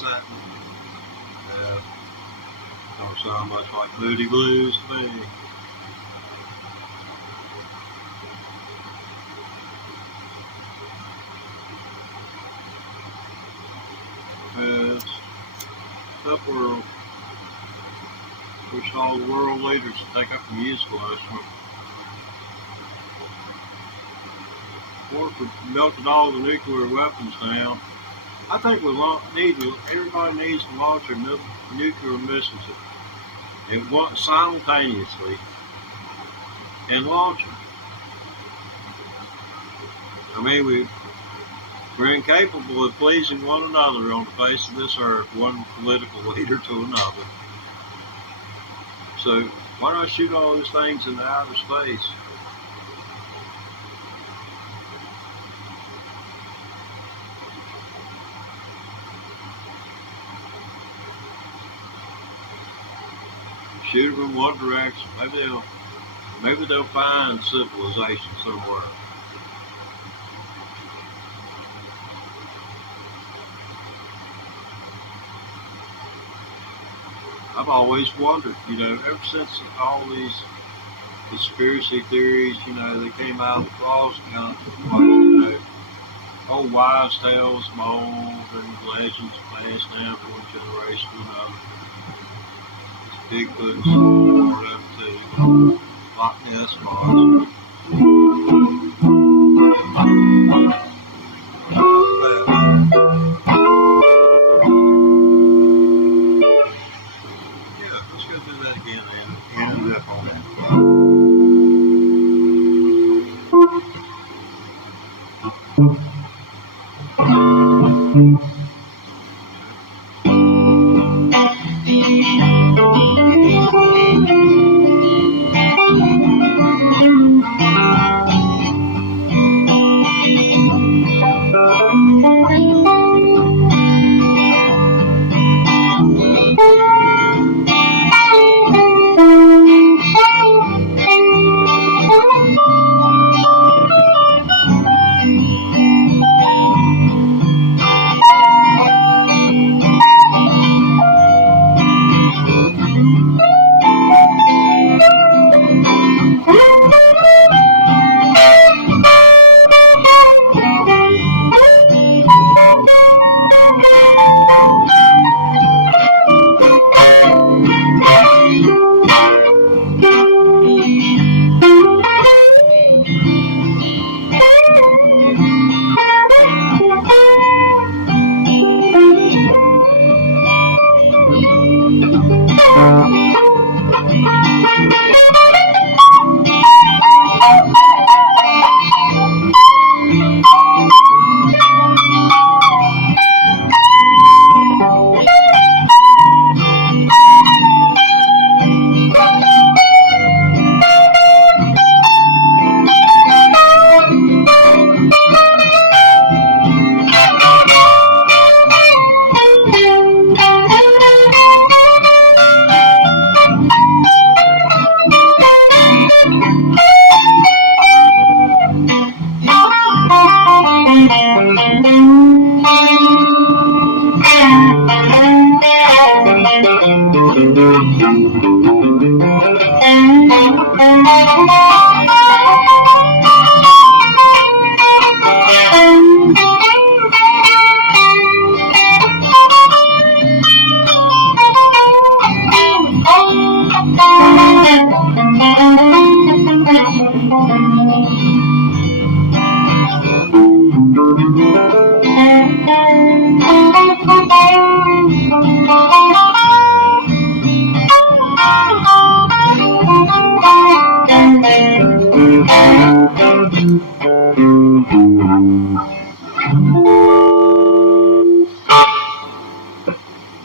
that? Yeah. Don't sound much like Moody Blues to me. Yes. Up world. Wish all the world leaders to take up a music lesson. Or if we melted all the nuclear weapons down. I think everybody needs to launch their nuclear missiles at once simultaneously and launch them. I mean, we're incapable of pleasing one another on the face of this earth, one political leader to another. So why not shoot all those things into outer space? Shoot them in one direction. Maybe they'll find civilization somewhere. I've always wondered, ever since all these conspiracy theories, they came out of the frost country, old wives' tales from old and legends passed down from one generation to another. Bigfoots, whatever too, Loch Ness monster. Yeah, let's go do that again and end up on that.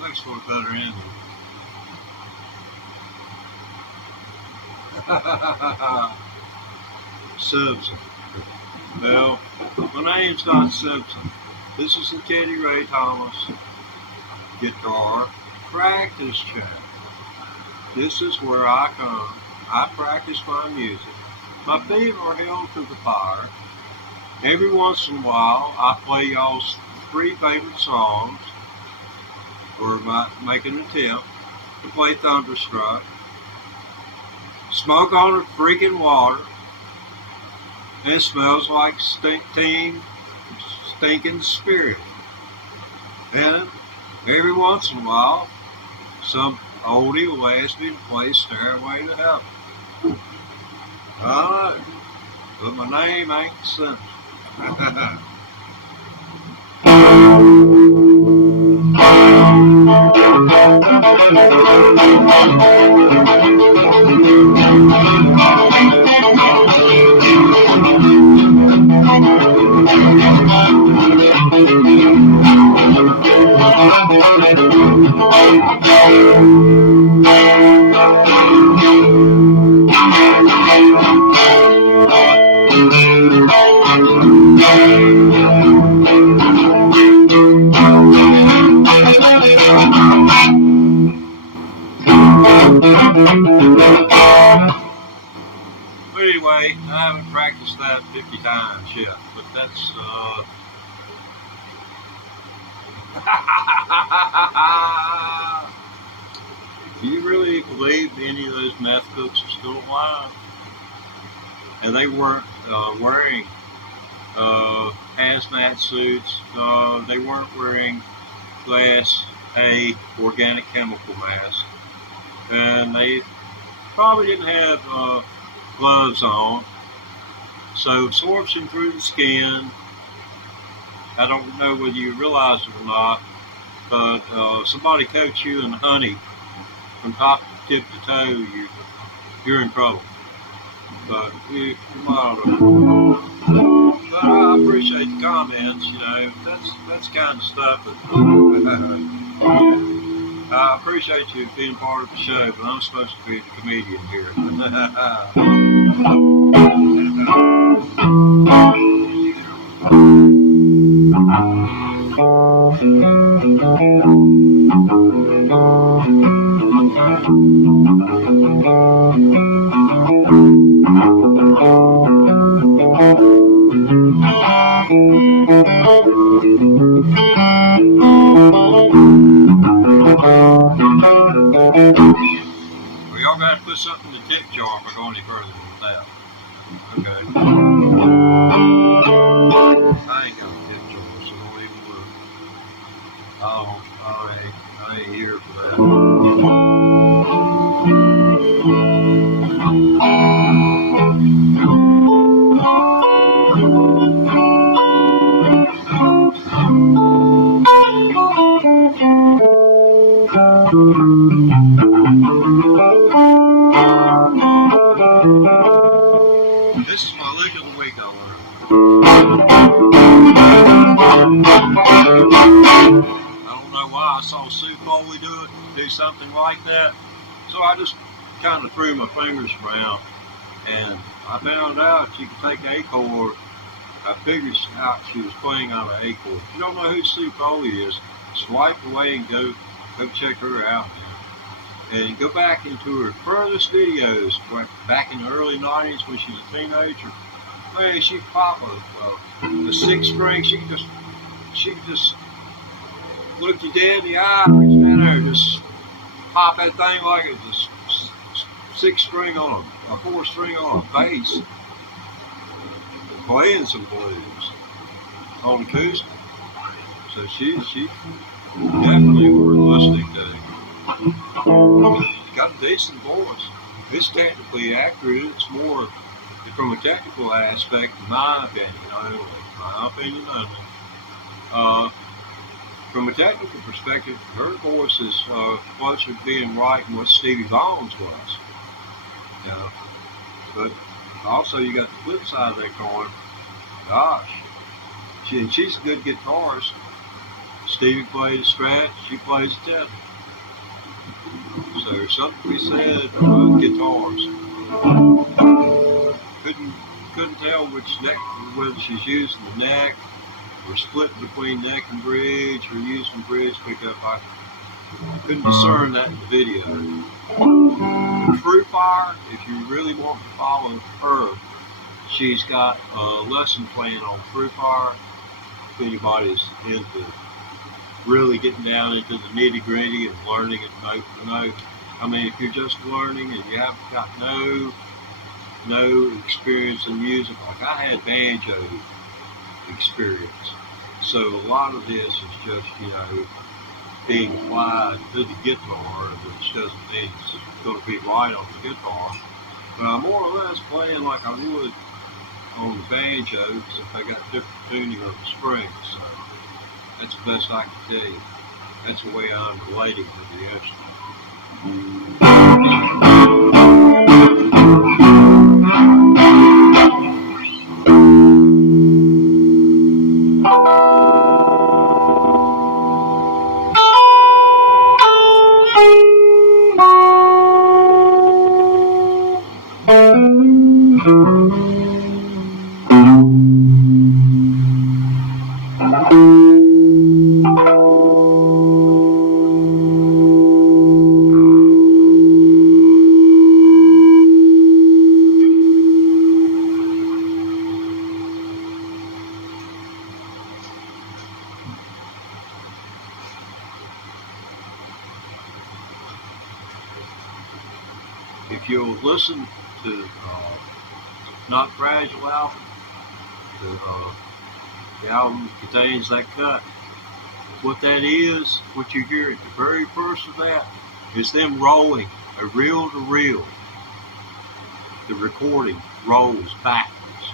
Thanks for a better ending. Simpson. Well, my name's not Simpson. This is the Teddy Ray Thomas guitar practice track. This is where I come. I practice my music. My feet are held to the fire. Every once in a while, I play y'all's 3 favorite songs. or might make an attempt to play Thunderstruck, smoke on the freaking water, and it smells like stinking spirit. And every once in a while, some oldie will ask me to play Stairway to Heaven. I know, but my name ain't simple. But anyway, I haven't practiced that 50 times yet, but that's, do you really believe any of those meth cooks are still alive? And they weren't wearing hazmat suits. They weren't wearing Class A organic chemical masks. And they probably didn't have gloves on. So absorption through the skin, I don't know whether you realize it or not, but somebody coats you in honey from top tip to toe, you're in trouble. But you might. But I appreciate the comments. You know, that's the kind of stuff that I appreciate you being part of the show. But I'm supposed to be the comedian here. Well, y'all got to put something in the tip jar if I go any further with that. Okay. I ain't got a tip jar, so don't even look. Oh, I ain't here for that. This is my lick of the week, I learned. I don't know why I saw Sue Foley do something like that. So I just kind of threw my fingers around and I found out she could take A chord. I figured out she was playing on an A chord. If you don't know who Sue Foley is, swipe away and go check her out. And go back into her furthest videos back in the early 90s when she was a teenager. Man, she'd pop a 6-string. She could just look you dead in the eye, reach down there, and just pop that thing like it was a 6-string on a 4-string on a bass. Playing some blues on acoustic. So she's definitely worth listening to. Got a decent voice. It's technically accurate. It's more from a technical aspect, in my opinion. My opinion only. From a technical perspective, her voice is closer to being right than what Stevie Vaughan's was. But also you got the flip side of that coin. Gosh, she's a good guitarist. Stevie plays a Strat, she plays a Tele. So there's something to be said about guitars. Couldn't tell which neck, whether she's using the neck or split between neck and bridge or using bridge pickup. I couldn't discern that in the video. Fruit Fire, if you really want to follow her, she's got a lesson plan on Fruit Fire if anybody's into really getting down into the nitty gritty and learning it note to note. I mean, if you're just learning and you haven't got no experience in music, like I had banjo experience, so a lot of this is just being applied to the guitar, which doesn't mean it's going to be right on the guitar. But I'm more or less playing like I would on the banjo, except I got different tuning of the strings. So that's the best I can tell you. That's the way I'm relating to the instrument. If you'll listen to Not Fragile album, the album contains that cut. What that is, what you hear at the very first of that, is them rolling a reel to reel. The recording rolls backwards.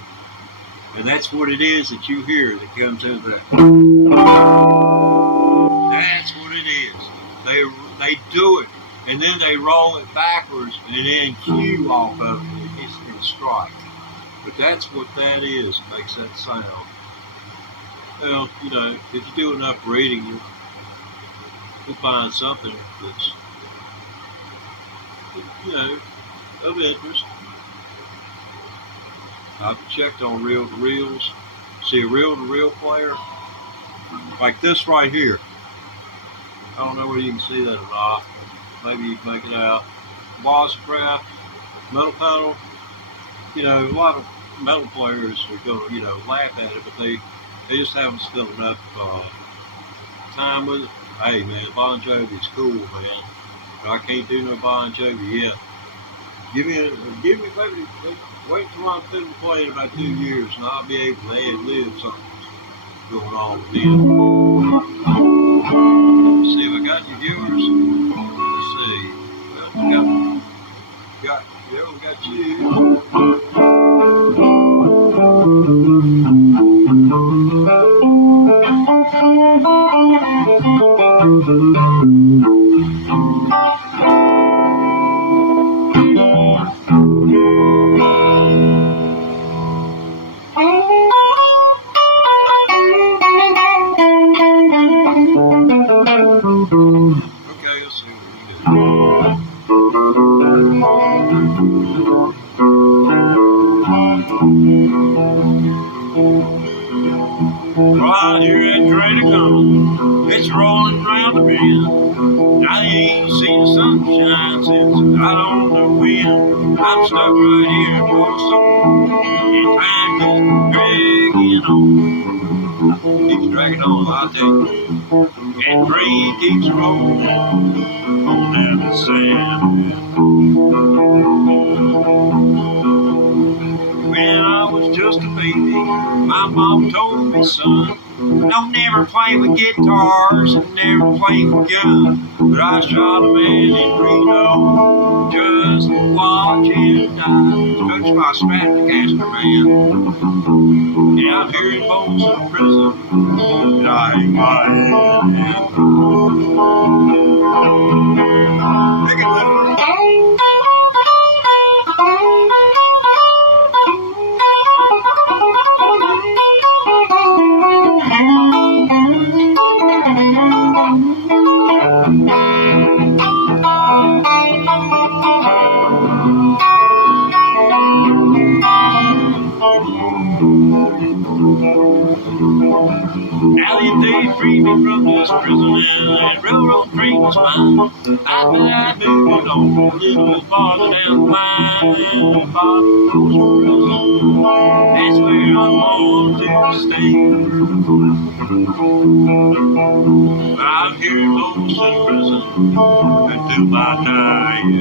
And that's what it is that you hear that comes into that. That's what it is. They do it, and then they roll it backwards, and then cue off of it. It gets to strike. But that's what that is. It makes that sound. Well, if you do enough reading, you'll find something that's, of interest. I've checked on reel-to-reels. See a reel-to-reel player like this right here. I don't know whether you can see that or not. Maybe you can make it out. Bosscraft, metal pedal. A lot of metal players are going to, laugh at it, but they just haven't spent enough time with it. Hey, man, Bon Jovi's cool, man. But I can't do no Bon Jovi yet. Give me maybe wait till I'm fiddle play in about 2 years, and I'll be able to ad-lib something going on with them. See if I got any viewers. Let's see. Well, we got you. Okay, let's see what we can Right here at Trader it's rolling round the bend. I ain't seen the sunshine since I don't know when. I'm stuck right here in Georgia, and time keeps dragging on. Keeps dragging on, I tell you. And rain keeps rolling on down the sand. When I was just a baby, my mom told me, son, don't never play with guitars and never play with guns. But I shot a man in Reno, just watch him die. Touched my Stratocaster, man. Down here in Folsom Prison, I hang my head. Take it, little. Now if they free me from this prison and that railroad train was mine, I bet I'd move it on a little farther down the line. Bottom Coast Prison, that's where I want to stay. But I'm here close in prison until my dying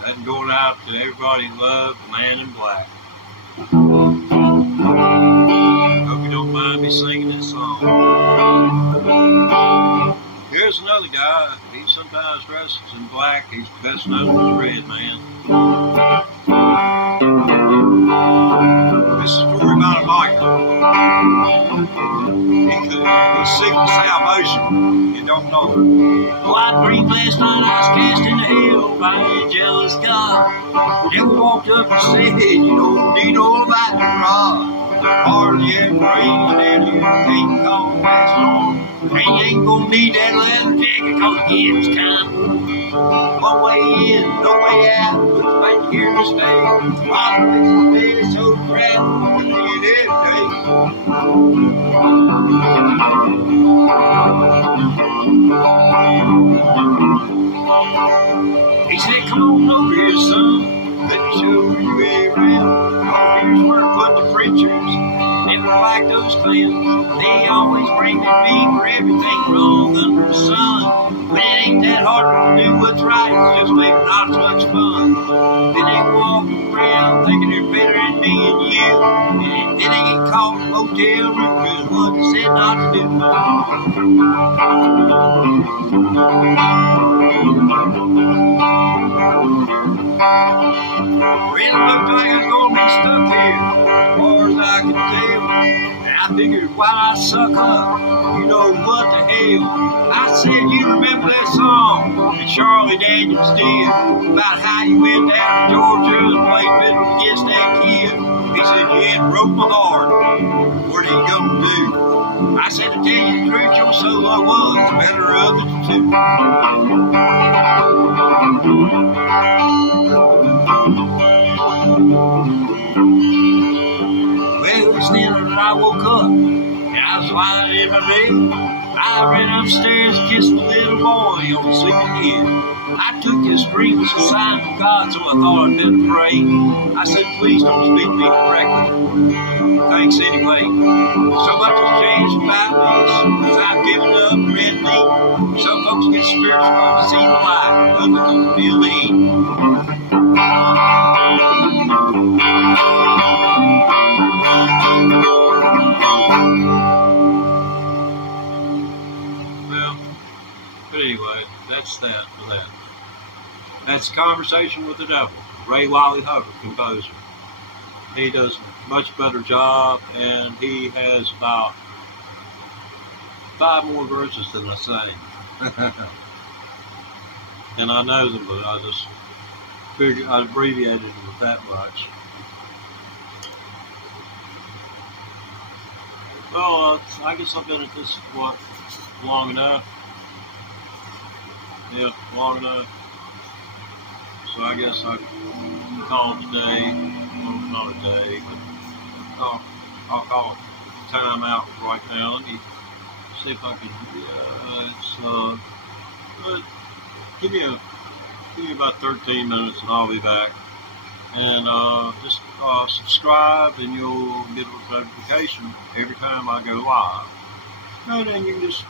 That going out to everybody who loved the Man in Black. Hope you don't mind me singing this song. Here's another guy. He sometimes dresses in black. He's best known as Red Man. This is a story about a biker. He's seeking salvation. You don't know it. Oh, I dreamed last night I was cast into hell by a jealous God. The devil walked up and said, you don't need no lightning rod. Hardly ever rain and you can't call fast on. And you ain't gonna need that leather jacket cause again it's time. One way in, no way out. Looks like you're here to stay. All the day so crap. We'll need it every day. He said, come on over here, son. Let me show you around. Oh, here's where I put the preachers. Never like those clowns. They always bring me for everything wrong under the sun. But it ain't that hard to do what's right. It's just maybe not as much fun. Then they walk around thinking they're better than me and you. And then they get caught in a hotel room because what they said not to do. Really looked like I was going to be stuck here, as far as I could tell. And I figured, why I suck up? You know what the hell? I said, you remember that song that Charlie Daniels did about how you went down to Georgia and played fiddle against that kid? He said, you had broke my heart. What are you going to do? I said, to tell you the truth, your solo was the better of the two. Well, it's then that I woke up, and I was lying in my bed. I ran upstairs and kissed the little boy on the sleeping head. I took this dream as a sign from God, so I thought I'd better pray. I said, please don't speak to me directly. Thanks anyway. So much has changed about me since I've given up red meat. Some folks get spiritual to see the light, others don't feel the heat. Well, but anyway, that's that for that. That's Conversation with the Devil, Ray Wiley Hubbard, composer. He does a much better job, and he has about 5 more verses than I sing. And I know them, but I just figured I abbreviated it with that much. Well, I guess I've been at this, long enough? Yeah, long enough. So I guess I can call it a day. Well, not a day, but I'll call it time out right now. Let me see if I can. Give me about 13 minutes, and I'll be back. And just subscribe, and you'll get a notification every time I go live. And then you can just,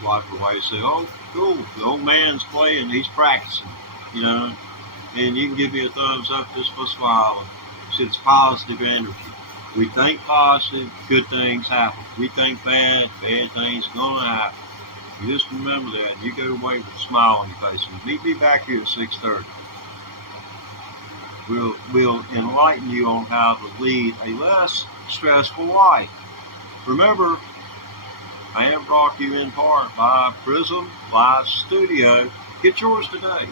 swipe away and say, oh, cool, the old man's playing, he's practicing, And you can give me a thumbs up just for smiling. It's positive energy. We think positive, good things happen. We think bad, bad things gonna happen. You just remember that. You go away with a smile on your face. Meet me back here at 6:30. We'll enlighten you on how to lead a less stressful life. Remember, I am brought to you in part by Prism Live Studio. Get yours today.